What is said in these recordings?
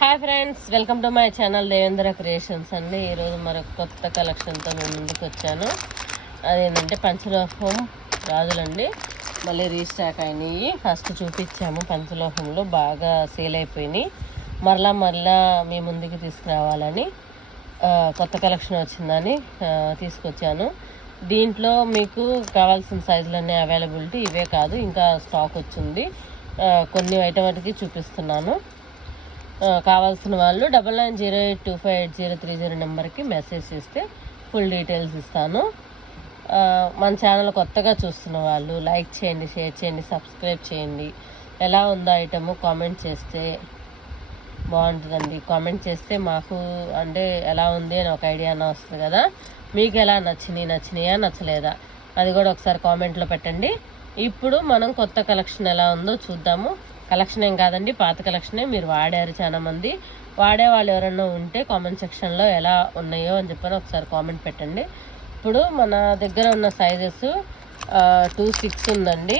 Hi friends, welcome to my channel Devendra creations అండి. ఈరోజు మరొక కొత్త కలెక్షన్తో మేము ముందుకు వచ్చాను. అదేంటంటే పంచలోహం రాజులండి, మళ్ళీ రీస్టాక్ అయినాయి. ఫస్ట్ చూపించాము, పంచలోహంలో బాగా సేల్ అయిపోయినాయి. మరలా మీ ముందుకు తీసుకురావాలని కొత్త కలెక్షన్ వచ్చిందని తీసుకొచ్చాను. దీంట్లో మీకు కావాల్సిన సైజులన్నీ అవైలబిలిటీ ఇవే కాదు, ఇంకా స్టాక్ వచ్చింది. కొన్ని ఐటమ్కి చూపిస్తున్నాను. కావాల్సిన వాళ్ళు 9908258030 నెంబర్కి మెసేజ్ చేస్తే ఫుల్ డీటెయిల్స్ ఇస్తాను. మన ఛానల్ కొత్తగా చూస్తున్న వాళ్ళు లైక్ చేయండి, షేర్ చేయండి, సబ్స్క్రైబ్ చేయండి. ఎలా ఉందో ఐటమ్ కామెంట్ చేస్తే బాగుంటుందండి. కామెంట్ చేస్తే మాకు అంటే ఎలా ఉంది అని ఒక ఐడియా అన్న వస్తుంది కదా. మీకు ఎలా నచ్చినాయా నచ్చలేదా అది కూడా ఒకసారి కామెంట్లో పెట్టండి. ఇప్పుడు మనం కొత్త కలెక్షన్ ఎలా ఉందో చూద్దాము. కలెక్షన్ ఏం కాదండి, పాత కలెక్షనే. మీరు వాడారు, చాలామంది వాడేవాళ్ళు ఎవరైనా ఉంటే కామెంట్ సెక్షన్లో ఎలా ఉన్నాయో అని చెప్పని ఒకసారి కామెంట్ పెట్టండి. ఇప్పుడు మన దగ్గర ఉన్న సైజెస్ 26 ఉందండి.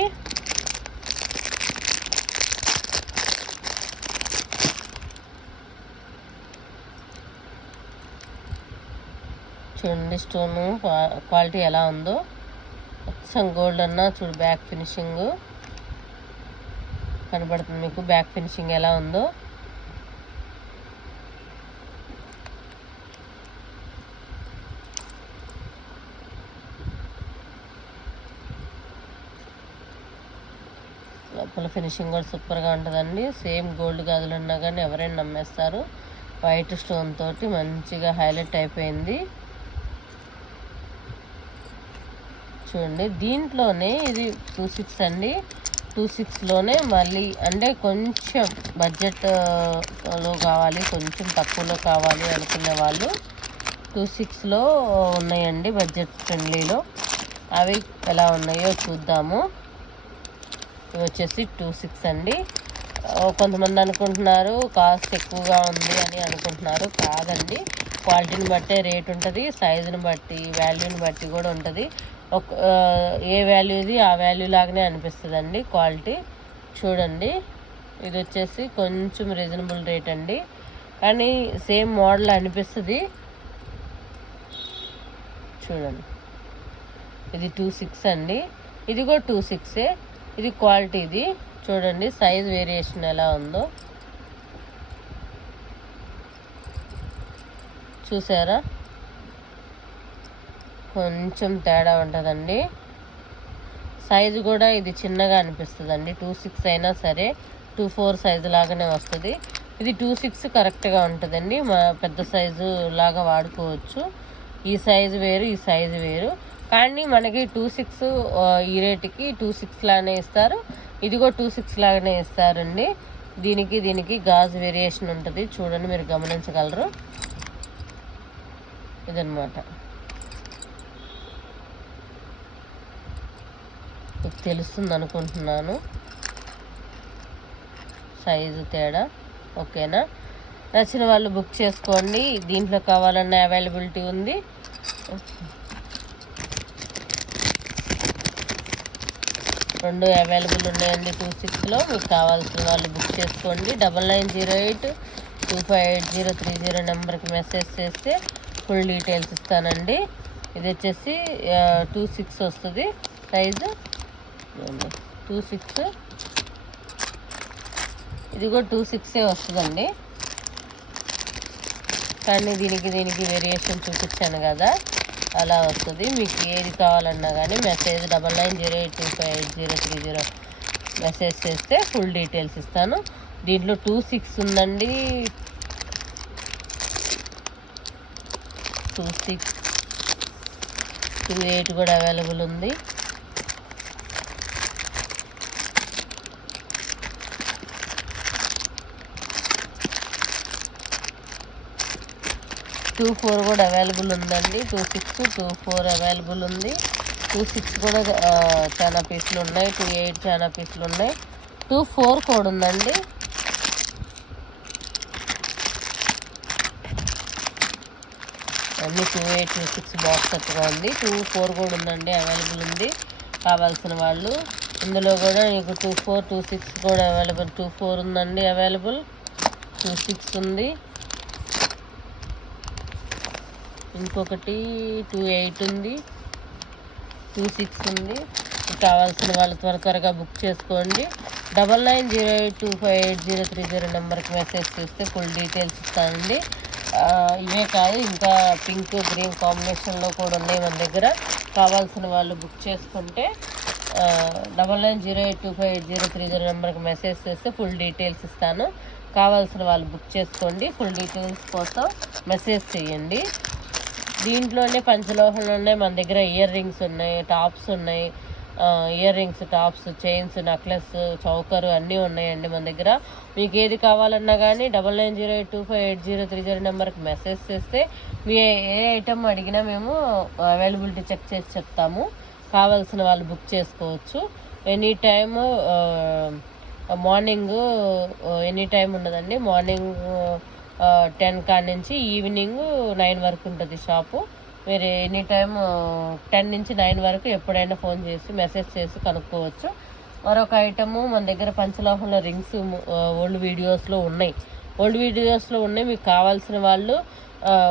చూడండి స్టోను క్వాలిటీ ఎలా ఉందో. మొత్తం గోల్డ్ అన్న చూడు, బ్యాక్ ఫినిషింగ్ కనబడుతుంది మీకు. బ్యాక్ ఫినిషింగ్ ఎలా ఉందో లోపల ఫినిషింగ్ కూడా సూపర్గా ఉంటుందండి. సేమ్ గోల్డ్ గాజులు ఉన్నా కానీ ఎవరైనా నమ్మేస్తారు. వైట్ స్టోన్ తోటి మంచిగా హైలైట్ అయిపోయింది. చూడండి, దీంట్లోనే ఇది 26 అండి. 26లోనే మళ్ళీ అంటే కొంచెం బడ్జెట్లో కావాలి, కొంచెం తక్కువలో కావాలి అనుకునే వాళ్ళు 26లో ఉన్నాయండి, బడ్జెట్ ఫ్రెండ్లీలో. అవి ఎలా ఉన్నాయో చూద్దాము. ఇవి వచ్చేసి 26 అండి. కొంతమంది అనుకుంటున్నారు కాస్ట్ ఎక్కువగా ఉంది అని అనుకుంటున్నారు. కాదండి, క్వాలిటీని బట్టే రేట్ ఉంటుంది, సైజుని బట్టి వాల్యూని బట్టి కూడా ఉంటుంది. ఏ వాల్యూ ఇది ఆ వాల్యూ లాగానే అనిపిస్తుందండి క్వాలిటీ. చూడండి, ఇది వచ్చేసి కొంచెం రీజనబుల్ రేట్ అండి, కానీ సేమ్ మోడల్ అనిపిస్తుంది. చూడండి, ఇది 26 అండి. ఇది కూడా 26. ఇది క్వాలిటీ. ఇది చూడండి సైజ్ వేరియేషన్ ఎలా ఉందో చూసారా. కొంచెం తేడా ఉంటుందండి. సైజు కూడా ఇది చిన్నగా అనిపిస్తుందండి. 26 అయినా సరే 24 సైజు లాగానే వస్తుంది. ఇది 26 కరెక్ట్గా ఉంటుందండి. మా పెద్ద సైజు లాగా వాడుకోవచ్చు. ఈ సైజు వేరు, ఈ సైజు వేరు, కానీ మనకి 26 ఈ రేటుకి 26 లాగానే ఇస్తారు. ఇది కూడా 26 లాగానే ఇస్తారండి. దీనికి గాజు వేరియేషన్ ఉంటుంది. చూడండి, మీరు గమనించగలరు. ఇదన్నమాట. మీకు తెలుస్తుంది అనుకుంటున్నాను సైజు తేడా. ఓకేనా? నచ్చిన వాళ్ళు బుక్ చేసుకోండి. దీంట్లో కావాలన్న అవైలబిలిటీ ఉంది. రెండు అవైలబుల్ ఉన్నాయండి 26లో. మీకు కావాల్సిన వాళ్ళు బుక్ చేసుకోండి. 9908258030 నెంబర్కి మెసేజ్ చేస్తే ఫుల్ డీటెయిల్స్ ఇస్తానండి. ఇది వచ్చేసి 26 వస్తుంది సైజు. 26. ఇది కూడా 26 వస్తుందండి, కానీ దీనికి వేరియేషన్ చూపించాను కదా, అలా వస్తుంది. మీకు ఏది కావాలన్నా కానీ మెసేజ్ 9908258030 మెసేజ్ చేస్తే ఫుల్ డీటెయిల్స్ ఇస్తాను. దీంట్లో 26 ఉందండి, 26, 28 కూడా అవైలబుల్ ఉంది. టూ 24 కూడా అవైలబుల్ ఉందండి. 26, 24 అవైలబుల్ ఉంది. 26 కూడా చాలా పీసులు ఉన్నాయి. 28 చాలా పీసులు ఉన్నాయి. 24 కూడా ఉందండి. అన్ని 28, 26 బాక్స్ అట్టుగా ఉంది. 24 కూడా ఉందండి, అవైలబుల్ ఉంది. కావాల్సిన వాళ్ళు ఇందులో కూడా మీకు 24, 26 కూడా అవైలబుల్. 24 ఉందండి అవైలబుల్. 26 ఉంది, ఇంకొకటి 28 ఉంది, 26 ఉంది. కావాల్సిన వాళ్ళు త్వరగా బుక్ చేసుకోండి. 9908258030 నెంబర్కి మెసేజ్ చేస్తే ఫుల్ డీటెయిల్స్ ఇస్తానండి. ఇవే కాదు, ఇంకా పింక్ గ్రీన్ కాంబినేషన్లో కూడా ఉన్నాయి మన దగ్గర. కావాల్సిన వాళ్ళు బుక్ చేసుకుంటే 9908258030 నెంబర్కి మెసేజ్ చేస్తే ఫుల్ డీటెయిల్స్ ఇస్తాను. కావాల్సిన వాళ్ళు బుక్ చేసుకోండి. ఫుల్ డీటెయిల్స్ కోసం మెసేజ్ చేయండి. దీంట్లోనే పంచలోహంలోనే మన దగ్గర ఇయర్ రింగ్స్ ఉన్నాయి, టాప్స్ ఉన్నాయి. Ear rings, tops, chains, necklace, చౌకరు అన్నీ ఉన్నాయండి మన దగ్గర. మీకు ఏది కావాలన్నా కానీ 9908258030 నెంబర్కి మెసేజ్ చేస్తే మీ ఏ ఐటమ్ అడిగినా మేము అవైలబిలిటీ చెక్ చేసి చెప్తాము. కావాల్సిన వాళ్ళు బుక్ చేసుకోవచ్చు. Any time morning any time ఉండదండి. మార్నింగ్ 10 కాడ నుంచి ఈవినింగ్ 9 వరకు ఉంటుంది షాపు. మీరు ఎనీ టైం 10 నుంచి 9 వరకు ఎప్పుడైనా ఫోన్ చేసి మెసేజ్ చేసి కనుక్కోవచ్చు. మరొక ఐటము మన దగ్గర పంచలోహంలో రింగ్స్ ఓల్డ్ వీడియోస్లో ఉన్నాయి. మీకు కావాల్సిన వాళ్ళు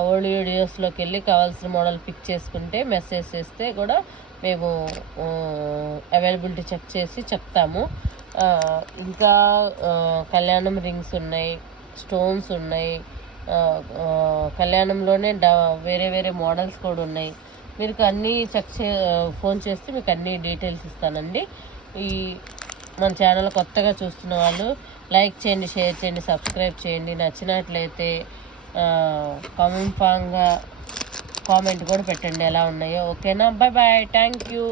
ఓల్డ్ వీడియోస్లోకి వెళ్ళి కావాల్సిన మోడల్ పిక్ చేసుకుంటే మెసేజ్ చేస్తే కూడా మేము అవైలబిలిటీ చెక్ చేసి చెప్తాము. ఇంకా కళ్యాణం రింగ్స్ ఉన్నాయి, స్టోన్స్ ఉన్నాయి. కళ్యాణంలోనే వేరే మోడల్స్ కూడా ఉన్నాయి. మీరు అన్నీ ఫోన్ చేస్తే మీకు అన్ని డీటెయిల్స్ ఇస్తానండి. మన ఛానల్ కొత్తగా చూస్తున్న వాళ్ళు లైక్ చేయండి, షేర్ చేయండి, సబ్స్క్రైబ్ చేయండి. నచ్చినట్లయితే కామెంట్ కూడా పెట్టండి ఎలా ఉన్నాయో. ఓకేనా? Bye, thank you.